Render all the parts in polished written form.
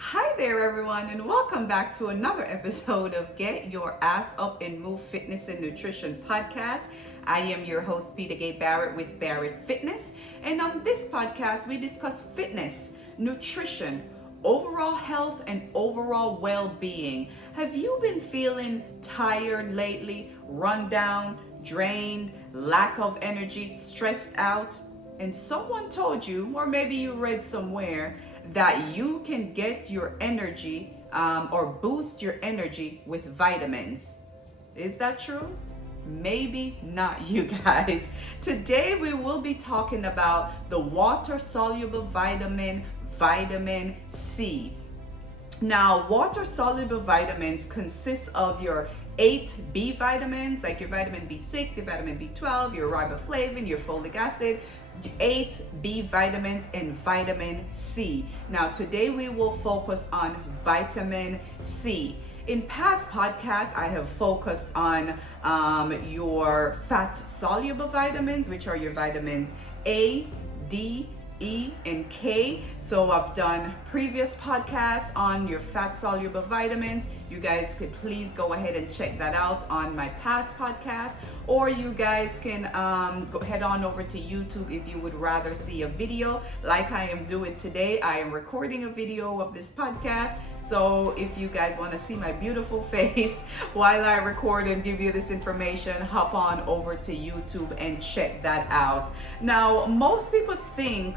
Hi there everyone, and welcome back to another episode of Get Your Ass Up and Move Fitness and Nutrition podcast. I am your host, peta-gay Barrett with Barrett Fitness, and on this podcast we discuss fitness, nutrition, overall health, and overall well-being. Have you been feeling tired lately, run down, drained, lack of energy, stressed out? And someone told you, or maybe you read somewhere, that you can get your energy or boost your energy with vitamins. Is that true? Maybe not, you guys. Today we will be talking about the water-soluble vitamin C. Now, water-soluble vitamins consist of your 8 B vitamins, like your vitamin B6, your vitamin B12, your riboflavin, your folic acid, 8 B vitamins, and vitamin C. Now, today we will focus on vitamin C. In past podcasts, I have focused on your fat-soluble vitamins, which are your vitamins A, D, E, and K. So I've done previous podcasts on your fat-soluble vitamins. You guys could please go ahead and check that out on my past podcast, or you guys can go head on over to YouTube if you would rather see a video like I am doing today. I am recording a video of this podcast, so if you guys want to see my beautiful face while I record and give you this information, hop on over to YouTube and check that out. Now, most people think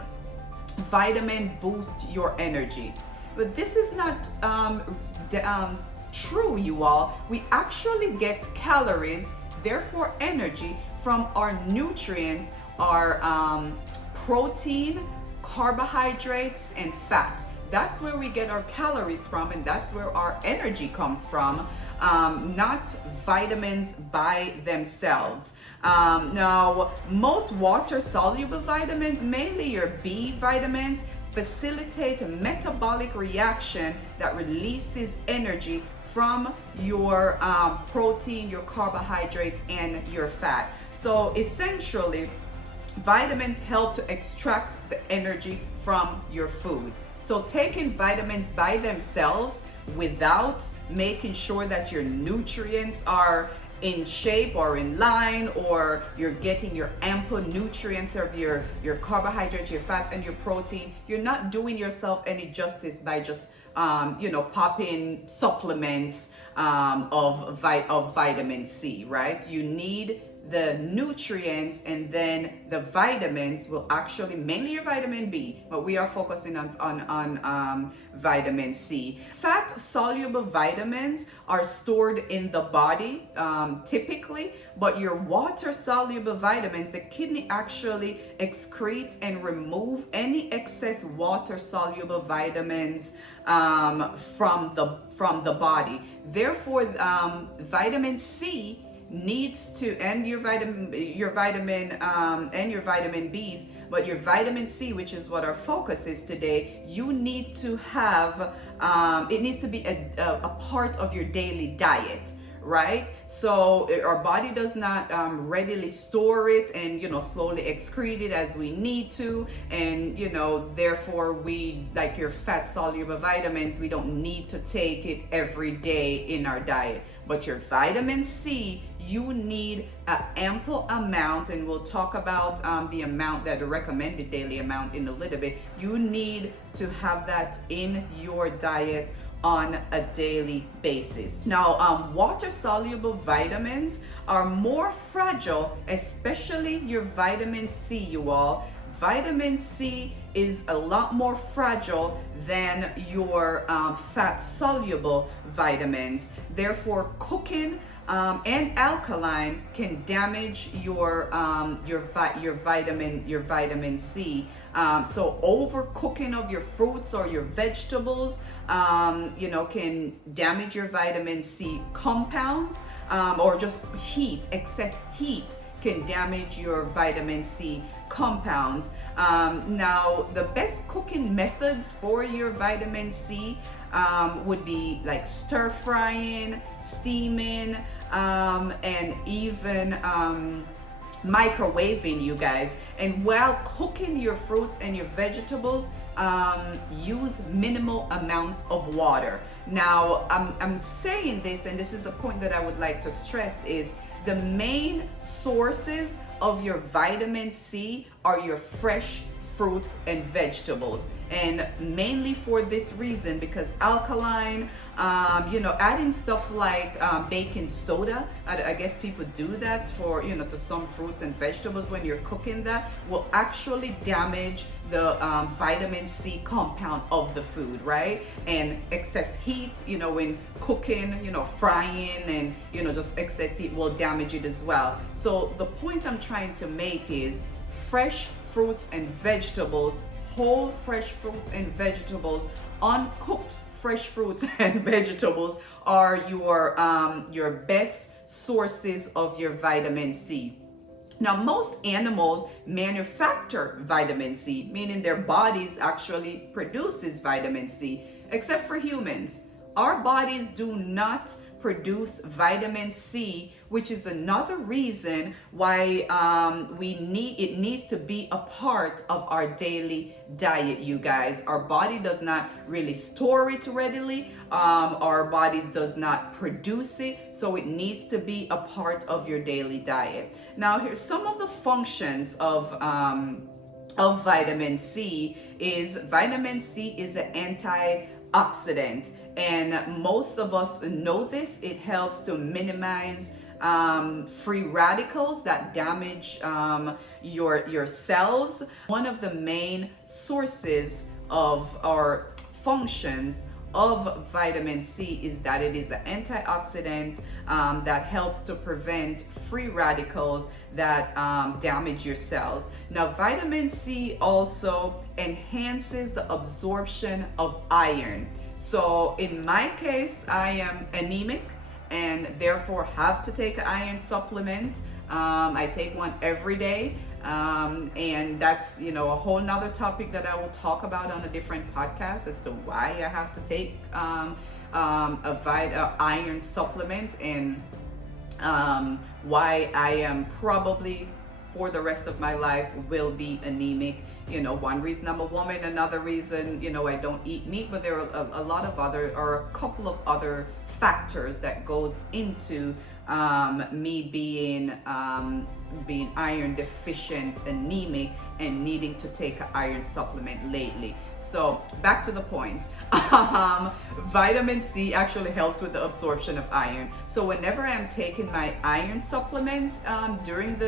vitamin boosts your energy, but this is not true, you all. We actually get calories, therefore energy, from our nutrients, our protein, carbohydrates, and fat. That's where we get our calories from, and that's where our energy comes from, not vitamins by themselves. Now, most water-soluble vitamins, mainly your B vitamins, facilitate a metabolic reaction that releases energy from your protein, your carbohydrates, and your fat. So essentially, vitamins help to extract the energy from your food. So taking vitamins by themselves without making sure that your nutrients are in shape or in line, or you're getting your ample nutrients of your carbohydrates, your fats, and your protein, you're not doing yourself any justice by just popping supplements of vitamin C, right? You need the nutrients, and then the vitamins will actually, mainly your vitamin B, but we are focusing on vitamin C. Fat soluble vitamins are stored in the body typically, but your water soluble vitamins, the kidney actually excretes and remove any excess water soluble vitamins from the body. Therefore, vitamin C needs to, and your vitamin and your vitamin B's, but your vitamin C, which is what our focus is today, you need to have it needs to be a part of your daily diet, right? So our body does not readily store it and slowly excrete it as we need to, and therefore we, like your fat soluble vitamins, we don't need to take it every day in our diet. But your vitamin C, you need an ample amount, and we'll talk about the amount, that the recommended daily amount, in a little bit. You need to have that in your diet on a daily basis. Now, water-soluble vitamins are more fragile, especially your vitamin C, you all. Vitamin C is a lot more fragile than your fat-soluble vitamins. Therefore, cooking and alkaline can damage your vitamin C. So overcooking of your fruits or your vegetables, can damage your vitamin C compounds, or just excess heat can damage your vitamin C compounds. Now, the best cooking methods for your vitamin C would be like stir frying, steaming, and even microwaving, you guys. And while cooking your fruits and your vegetables, use minimal amounts of water. Now, I'm saying this, and this is a point that I would like to stress, is the main sources of your vitamin C are your fresh fruits and vegetables, and mainly for this reason, because alkaline, adding stuff like baking soda, I guess people do that for, to some fruits and vegetables when you're cooking, that will actually damage the vitamin C compound of the food, right? And excess heat, when cooking, frying, and just excess heat will damage it as well. So the point I'm trying to make is fresh fruits and vegetables, whole fresh fruits and vegetables, uncooked fresh fruits and vegetables are your best sources of your vitamin C. Now, most animals manufacture vitamin C, meaning their bodies actually produces vitamin C, except for humans. Our bodies do not produce vitamin C, which is another reason why it needs to be a part of our daily diet, you guys. Our body does not really store it readily. Our bodies does not produce it, so it needs to be a part of your daily diet. Now, here's some of the functions of vitamin C. Vitamin C is an antioxidant, and most of us know this. It helps to minimize free radicals that damage your cells. One of the main sources of our functions of vitamin C is that it is an antioxidant that helps to prevent free radicals that damage your cells. Now, vitamin C also enhances the absorption of iron. So in my case, I am anemic and therefore have to take an iron supplement. I take one every day. And that's, a whole nother topic that I will talk about on a different podcast as to why I have to take a iron supplement, and why I am probably for the rest of my life will be anemic. One reason I'm a woman, another reason, I don't eat meat, but there are a couple of other factors that goes into me being iron deficient, anemic, and needing to take an iron supplement lately. So back to the point. Vitamin C actually helps with the absorption of iron. So whenever I'm taking my iron supplement during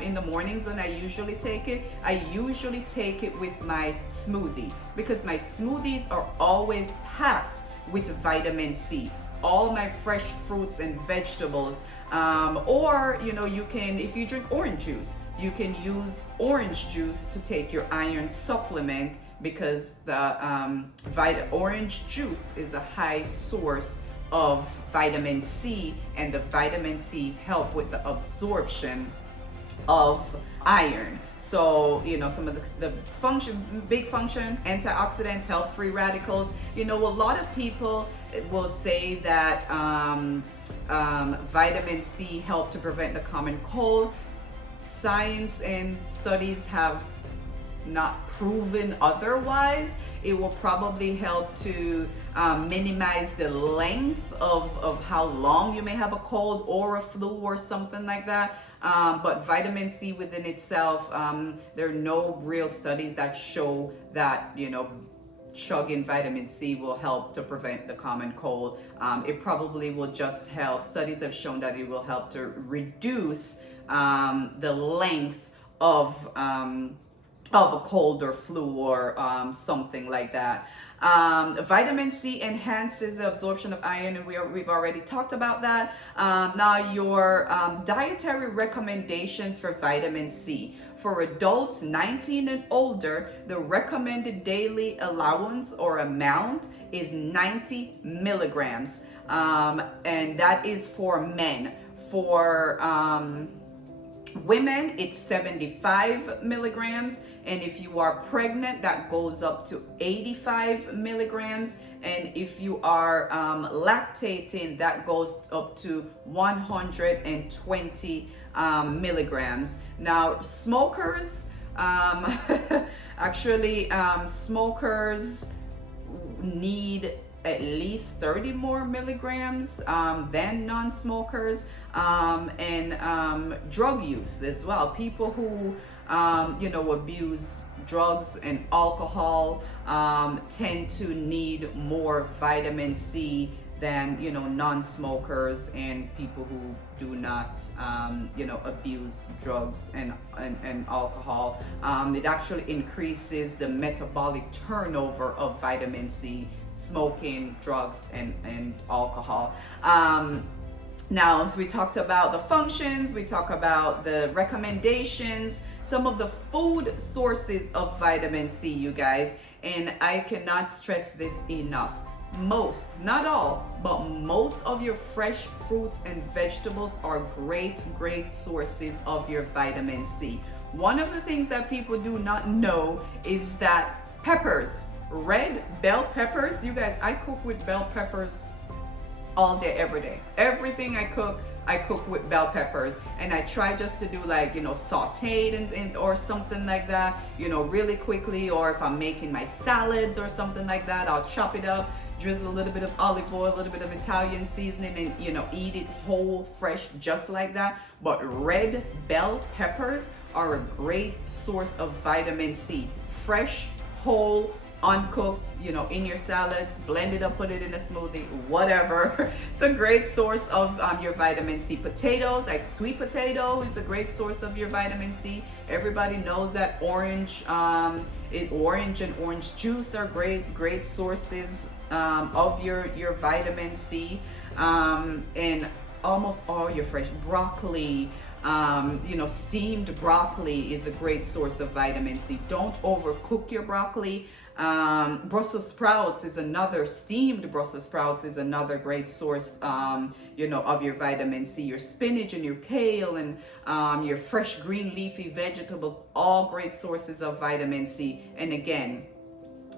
in the mornings when I usually take it, I usually take it with my smoothie, because my smoothies are always packed with vitamin C. All my fresh fruits and vegetables, or you can, if you drink orange juice, you can use orange juice to take your iron supplement, because the orange juice is a high source of vitamin C, and the vitamin C help with the absorption of iron. So, some of the big function, antioxidants, help free radicals. A lot of people will say that vitamin C help to prevent the common cold. Science and studies have not proven otherwise. It will probably help to minimize the length of how long you may have a cold or a flu or something like that. But vitamin C within itself, there are no real studies that show that, chugging vitamin C will help to prevent the common cold. It probably will just help. Studies have shown that it will help to reduce the length of a cold or flu or something like that. Vitamin C enhances the absorption of iron, and we've already talked about that. Now, your dietary recommendations for vitamin C. For adults 19 and older, the recommended daily allowance or amount is 90 milligrams, and that is for men. For women, it's 75 milligrams, and if you are pregnant, that goes up to 85 milligrams, and if you are lactating, that goes up to 120 milligrams. Now, smokers Actually, smokers need at least 30 more milligrams than non-smokers, and drug use as well. People who abuse drugs and alcohol tend to need more vitamin C than non-smokers and people who do not abuse drugs and alcohol. It actually increases the metabolic turnover of vitamin C, smoking, drugs, and alcohol. Now, as we talked about the functions, we talk about the recommendations, some of the food sources of vitamin C, you guys, and I cannot stress this enough. Most, not all, but most of your fresh fruits and vegetables are great sources of your vitamin C. One of the things that people do not know is that peppers, red bell peppers, you guys, I cook with bell peppers all day, every day. Everything I cook with bell peppers, and I try just to do like sauteed and or something like that, really quickly. Or if I'm making my salads or something like that, I'll chop it up, drizzle a little bit of olive oil, a little bit of Italian seasoning, and eat it whole, fresh, just like that. But red bell peppers are a great source of vitamin C. Fresh, whole, uncooked, in your salads, blend it up, put it in a smoothie, whatever. It's a great source of your vitamin C. Potatoes, like sweet potato, is a great source of your vitamin C. Everybody knows that orange and orange juice are great sources of your vitamin C. And almost all your fresh broccoli, steamed broccoli is a great source of vitamin C. Don't overcook your broccoli. Brussels sprouts is another, steamed Brussels sprouts is another great source, of your vitamin C. Your spinach and your kale and your fresh green leafy vegetables, all great sources of vitamin C. And again,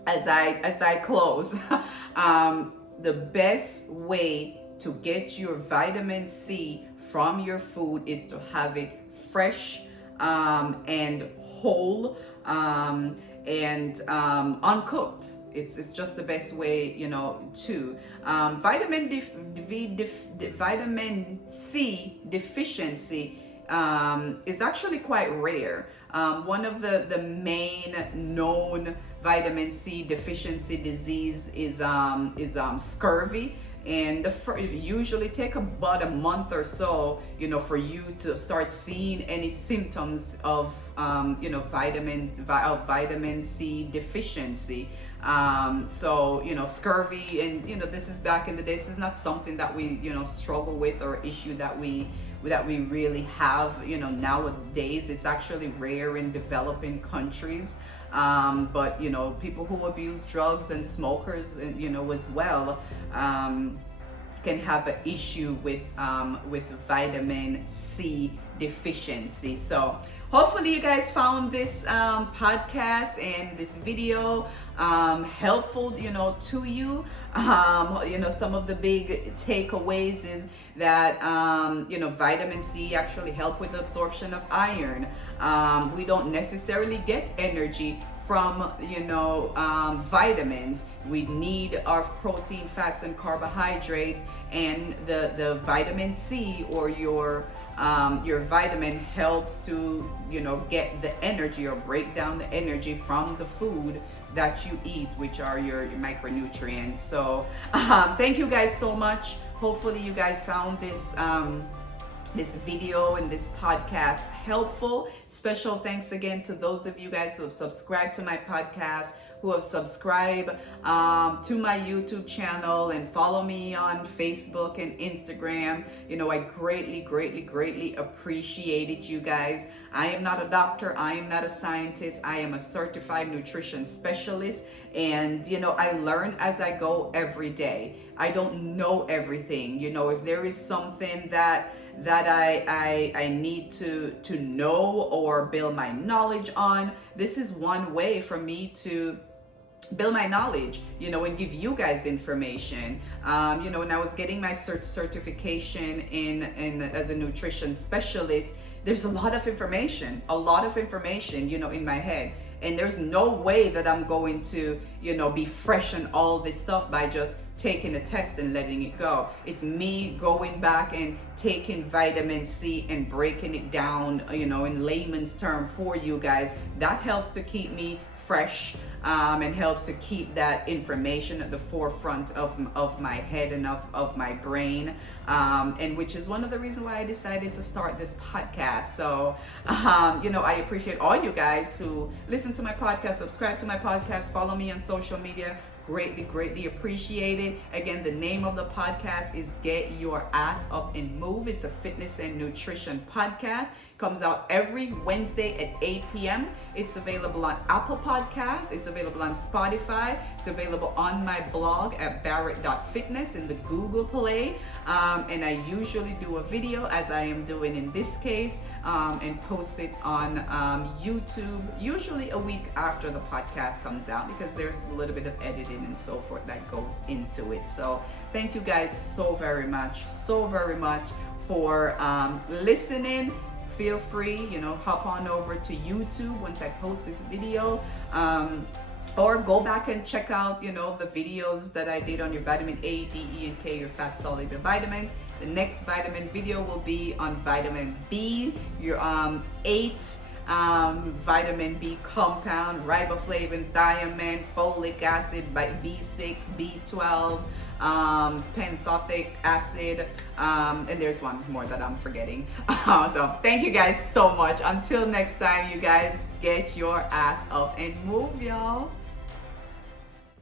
as I close, the best way to get your vitamin C from your food is to have it fresh and whole and uncooked. It's just the best way, to. Vitamin C deficiency is actually quite rare. One of the main known vitamin C deficiency disease is scurvy. And it usually take about a month or so, for you to start seeing any symptoms of, vitamin C deficiency. So, scurvy, and, this is back in the day. This is not something that we, struggle with, or issue that we really have, nowadays. It's actually rare in developing countries. But people who abuse drugs and smokers, as well, can have an issue with vitamin C deficiency. So hopefully you guys found this podcast and this video helpful, to you. Some of the big takeaways is that vitamin C actually help with the absorption of iron. We don't necessarily get energy from vitamins. We need our protein, fats, and carbohydrates, and the vitamin C, or your vitamin, helps to get the energy or break down the energy from the food that you eat, which are your micronutrients. So thank you guys so much. Hopefully you guys found this video and this podcast helpful. Special thanks again to those of you guys who have subscribed to my podcast, who have subscribed to my YouTube channel, and follow me on Facebook and Instagram. I greatly appreciate it, you guys. I am not a doctor, I am not a scientist, I am a certified nutrition specialist, and I learn as I go every day. I don't know everything. If there is something that I need to know or build my knowledge on, this is one way for me to build my knowledge, and give you guys information. When I was getting my certification in as a nutrition specialist, there's a lot of information, in my head. And there's no way that I'm going to, be fresh on all this stuff by just taking a test and letting it go. It's me going back and taking vitamin C and breaking it down, in layman's term for you guys. That helps to keep me fresh, and helps to keep that information at the forefront of my head and of my brain, and which is one of the reasons why I decided to start this podcast. So I appreciate all you guys who listen to my podcast, subscribe to my podcast, follow me on social media. Greatly appreciated. Again, the name of the podcast is Get Your Ass Up and Move. It's a fitness and nutrition podcast. Comes out every Wednesday at 8 p.m. It's available on Apple Podcasts. It's available on Spotify. It's available on my blog at barrett.fitness in the Google Play. And I usually do a video, as I am doing in this case, and post it on YouTube, usually a week after the podcast comes out, because there's a little bit of editing and so forth that goes into it. So thank you guys so very much for listening. Feel free, hop on over to YouTube once I post this video, or go back and check out, the videos that I did on your vitamin A, D, E, and K, your fat soluble vitamins. The next vitamin video will be on vitamin B, your 8 vitamin B compound, riboflavin, thiamine, folic acid, B6, B12, penthotic acid, and there's one more that I'm forgetting. So thank you guys so much. Until next time, you guys, get your ass up and move, y'all.